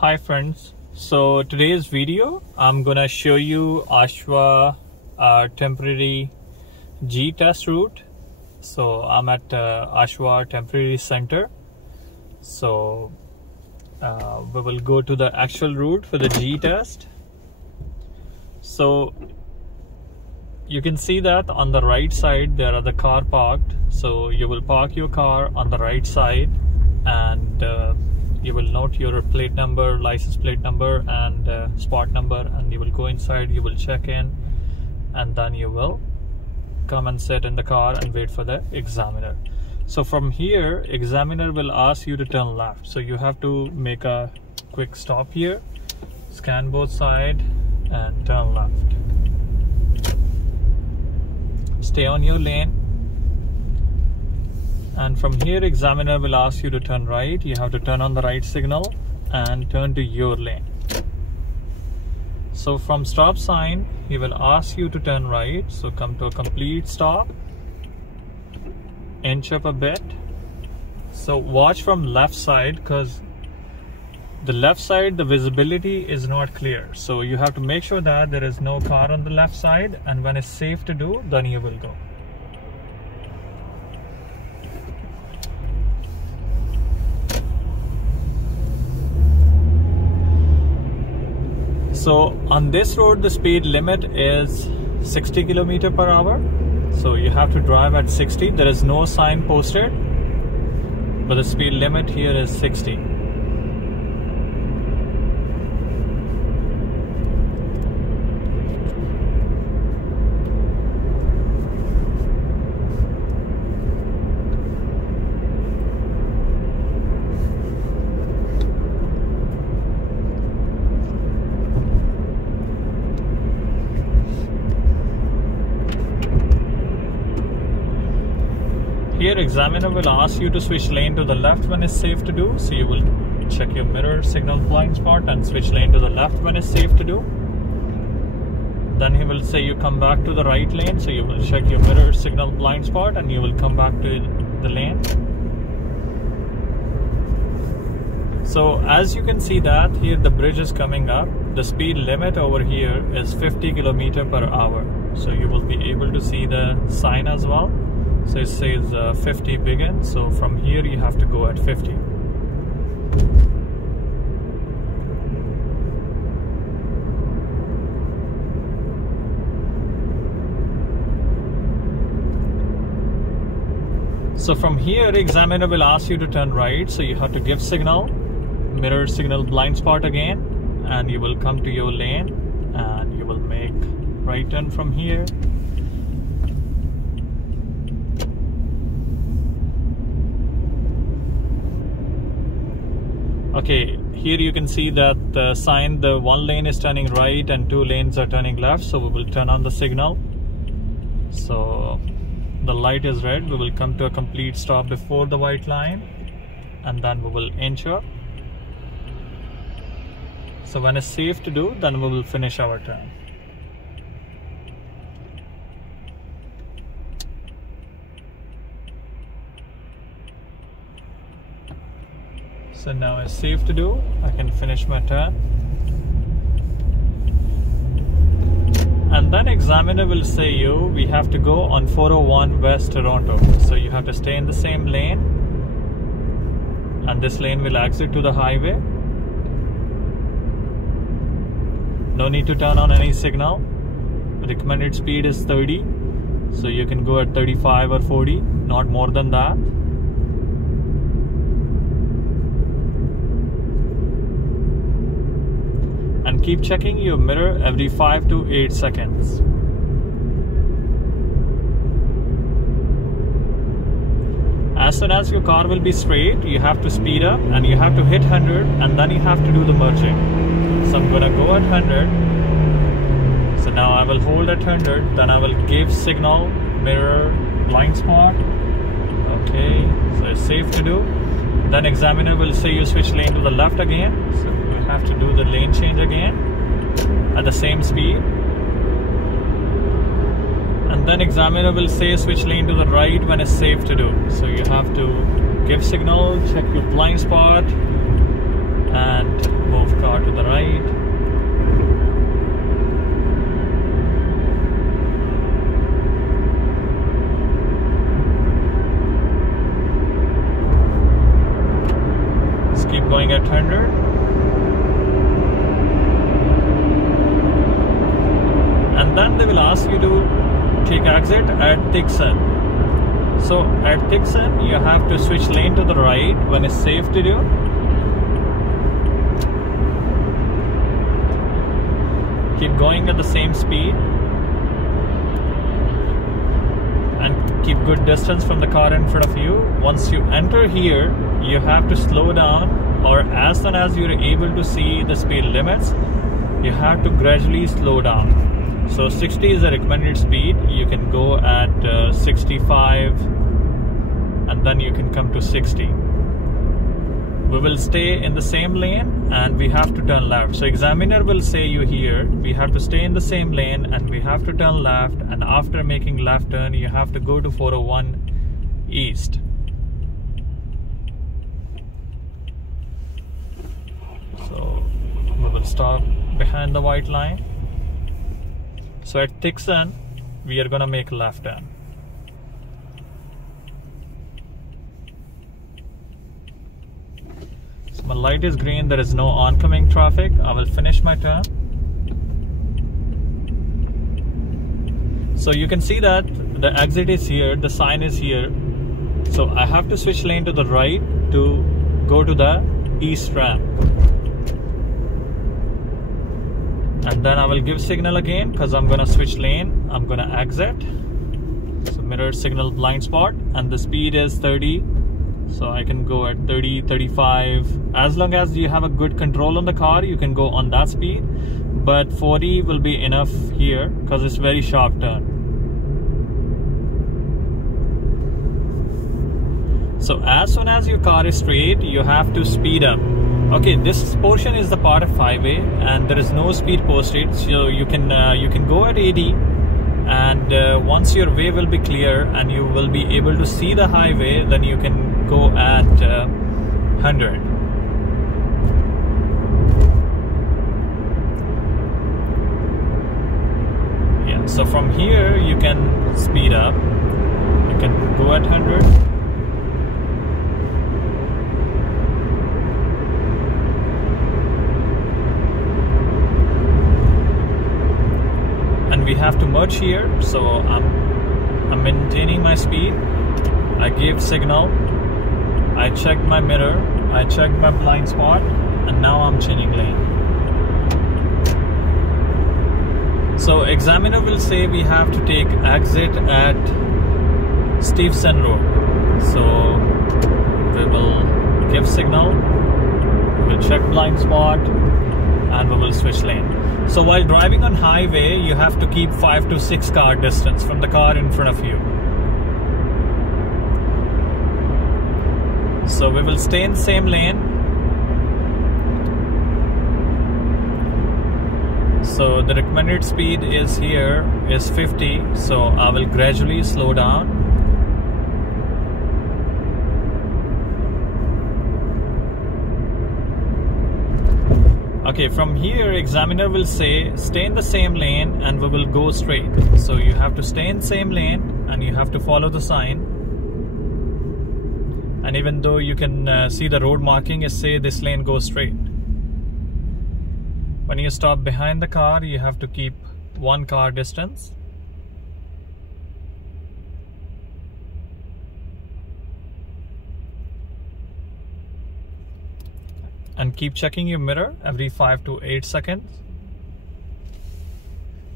Hi friends, so today's video I'm gonna show you Ashwa temporary G test route. So I'm at Ashwa temporary center, so we will go to the actual route for the G test. So you can see that on the right side there are the car parked, so you will park your car on the right side and you will note your plate number, license plate number and spot number, and you will go inside, you will check in, and then you will come and sit in the car and wait for the examiner. So from here examiner will ask you to turn left, so you have to make a quick stop here, scan both sides and turn left. Stay on your lane. And from here examiner will ask you to turn right. You have to turn on the right signal and turn to your lane. So from stop sign he will ask you to turn right, so come to a complete stop, inch up a bit. So watch from left side, because the left side the visibility is not clear, so you have to make sure that there is no car on the left side, and when it's safe to do then you will go. So on this road the speed limit is 60 km/h, so you have to drive at 60. There is no sign posted, but the speed limit here is 60. Here examiner will ask you to switch lane to the left when it's safe to do, so you will check your mirror, signal blind spot and switch lane to the left when it's safe to do. Then he will say you come back to the right lane, so you will check your mirror, signal blind spot and you will come back to the lane. So as you can see that here the bridge is coming up, the speed limit over here is 50 km/h, so you will be able to see the sign as well. So it says 50 begin, so from here you have to go at 50. So from here examiner will ask you to turn right, so you have to give signal, mirror, signal, blind spot again, and you will come to your lane and you will make right turn from here. Okay, here you can see that the sign, the one lane is turning right and two lanes are turning left, so we will turn on the signal. So the light is red, we will come to a complete stop before the white line and then we will inch up. So when it's safe to do, then we will finish our turn. So now it's safe to do, I can finish my turn. And then examiner will say we have to go on 401 West Toronto. So you have to stay in the same lane and this lane will exit to the highway. No need to turn on any signal. Recommended speed is 30, so you can go at 35 or 40, not more than that. And keep checking your mirror every 5 to 8 seconds. As soon as your car will be straight, you have to speed up and you have to hit 100 and then you have to do the merging. So I'm gonna go at 100. So now I will hold at 100, then I will give signal, mirror, blind spot. Okay, so it's safe to do. Then examiner will say you switch lane to the left again, so you have to do the lane change again at the same speed. And then examiner will say switch lane to the right when it's safe to do, so you have to give signal, check your blind spot and move 100. And then they will ask you to take exit at Thigson. So at Thigson, you have to switch lane to the right when it's safe to do. Keep going at the same speed. And keep good distance from the car in front of you. Once you enter here, you have to slow down, or as soon as you're able to see the speed limits, you have to gradually slow down. So 60 is the recommended speed. You can go at 65 and then you can come to 60. We will stay in the same lane and we have to turn left. So examiner will say you here, we have to stay in the same lane and we have to turn left, and after making left turn you have to go to 401 east. So we will stop behind the white line. So at Thigson, we are gonna make left turn. So my light is green, there is no oncoming traffic. I will finish my turn. So you can see that the exit is here, the sign is here. So I have to switch lane to the right to go to the east ramp. And then I will give signal again because I'm gonna switch lane. I'm gonna exit. So mirror signal blind spot, and the speed is 30. So I can go at 30, 35. As long as you have a good control on the car, you can go on that speed. But 40 will be enough here because it's very sharp turn. So as soon as your car is straight, you have to speed up. Okay, this portion is the part of highway and there is no speed posted, so you can go at 80, and once your way will be clear and you will be able to see the highway, then you can go at 100. Yeah, so from here you can speed up, you can go at 100. We have to merge here, so I'm maintaining my speed. I gave signal, I checked my mirror, I checked my blind spot, and now I'm changing lane. So examiner will say we have to take exit at Stevson Road. So we will give signal, we'll check blind spot, and we will switch lane. So while driving on highway, you have to keep 5 to 6 car distance from the car in front of you. So we will stay in the same lane. So the recommended speed is here is 50. So I will gradually slow down. Okay, from here examiner will say stay in the same lane and we will go straight. So you have to stay in the same lane and you have to follow the sign. And even though you can see the road marking is say this lane goes straight. When you stop behind the car, you have to keep 1 car distance. And keep checking your mirror every 5 to 8 seconds.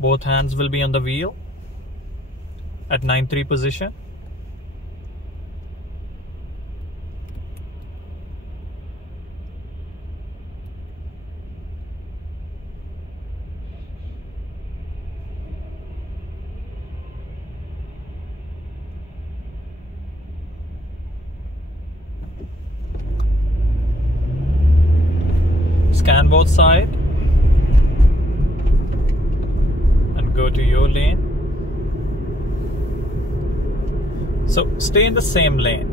Both hands will be on the wheel at 9-3 position. Scan both sides and go to your lane. So stay in the same lane.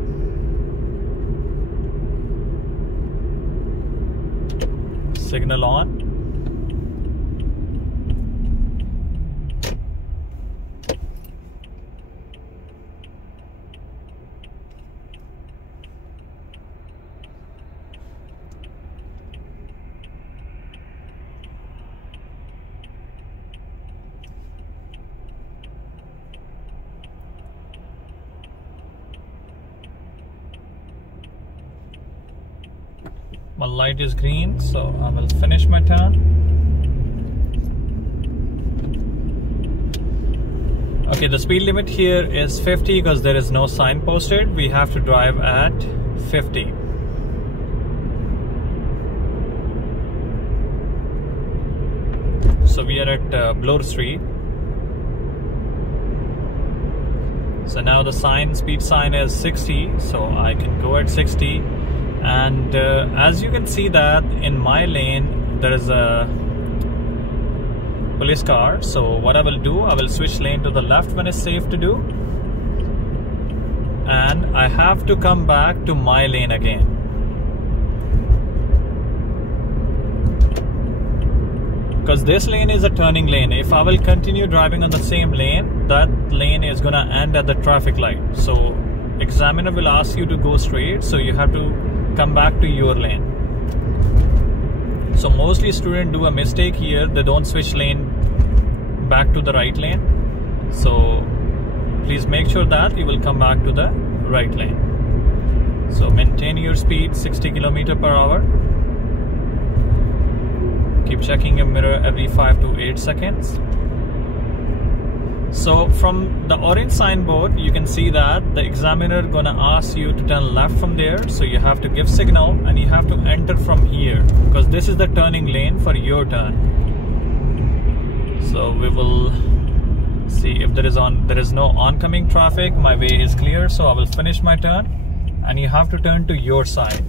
Signal on. my light is green, so I will finish my turn. Okay, the speed limit here is 50 because there is no sign posted. We have to drive at 50. So we are at Bloor Street. So now the speed sign is 60, so I can go at 60. And as you can see that in my lane there is a police car. So what I will do, I will switch lane to the left when it's safe to do, and I have to come back to my lane again. Because this lane is a turning lane. If I will continue driving on the same lane, that lane is gonna end at the traffic light. So examiner will ask you to go straight, so you have to come back to your lane. So mostly students do a mistake here. They don't switch lane back to the right lane. So please make sure that you will come back to the right lane. So maintain your speed 60 km/h. Keep checking your mirror every 5 to 8 seconds. So from the orange signboard, you can see that the examiner gonna ask you to turn left from there. So you have to give signal and you have to enter from here, because this is the turning lane for your turn. So we will see if there is no oncoming traffic. My way is clear, so I will finish my turn, and you have to turn to your side.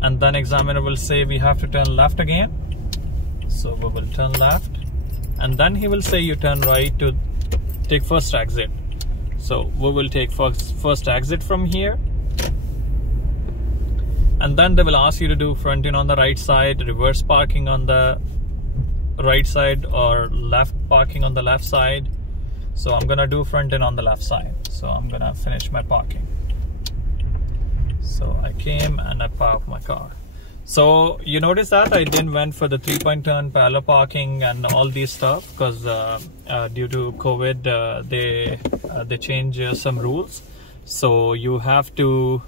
And then examiner will say we have to turn left again. So we will turn left, and then he will say you turn right to take first exit. So we will take first exit from here, and then they will ask you to do front in on the right side, reverse parking on the right side, or left parking on the left side. So I'm gonna do front in on the left side. So I'm gonna finish my parking. So I came and I parked my car. So you notice that I didn't went for the 3-point turn, parallel parking, and all these stuff, because due to COVID they change some rules. So you have to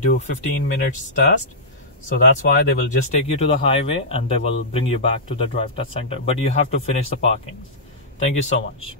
do 15 minutes test. So that's why they will just take you to the highway and they will bring you back to the drive test center. But you have to finish the parking. Thank you so much.